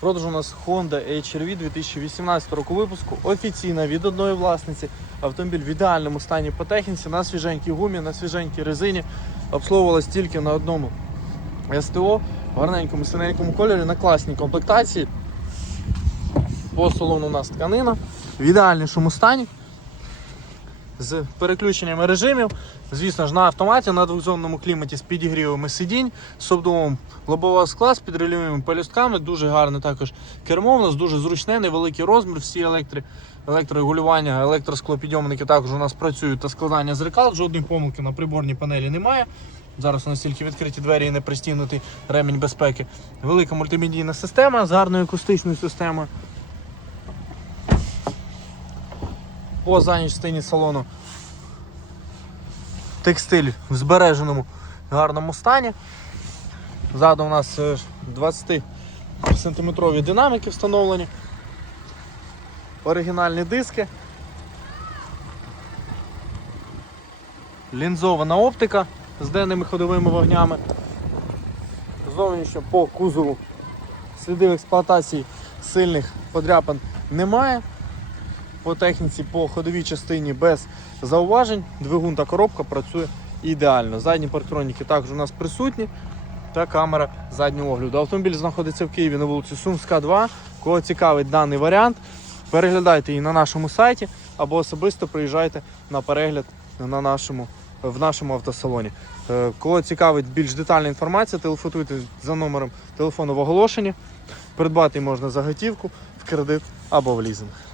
Продаж у нас Honda HR-V 2018 року випуску. Офіційна від одної власниці. Автомобіль в ідеальному стані по техніці, на свіженькій гумі, на свіженькій резині. Обслуговувалась тільки на одному СТО в гарненькому синенькому кольорі на класній комплектації. По салону у нас тканина в ідеальнішому стані. З переключеннями режимів, звісно ж, на автоматі, на двохзонному кліматі з підігрівами сидінь, з обдувом лобового скла з підрельовими пелюстками, дуже гарне також кермо. У нас дуже зручне, невеликий розмір, всі електри, електрорегулювання, електросклопідйомники також у нас працюють та складання зеркал. Жодної помилки на приборній панелі немає. Зараз у нас тільки відкриті двері і не пристігнутий ремінь безпеки. Велика мультимедійна система з гарною акустичною системою. По задній частині салону текстиль в збереженому гарному стані. Ззаду у нас е, 20 сантиметрові динаміки встановлені. Оригінальні диски. Лінзована оптика з денними ходовими вогнями. Зовнішньо по кузову слідів експлуатації сильних подряпин немає. По техніці, по ходовій частині без зауважень. Двигун та коробка працює ідеально. Задні парктроніки також у нас присутні та камера заднього огляду. Автомобіль знаходиться в Києві на вулиці Сумська, 2. Кого цікавить даний варіант, переглядайте її на нашому сайті або особисто приїжджайте на перегляд на нашому, в нашому автосалоні. Е, Кого цікавить більш детальна інформація, телефонуйте за номером телефону в оголошенні. Придбати можна за готівку, в кредит або в лізинг.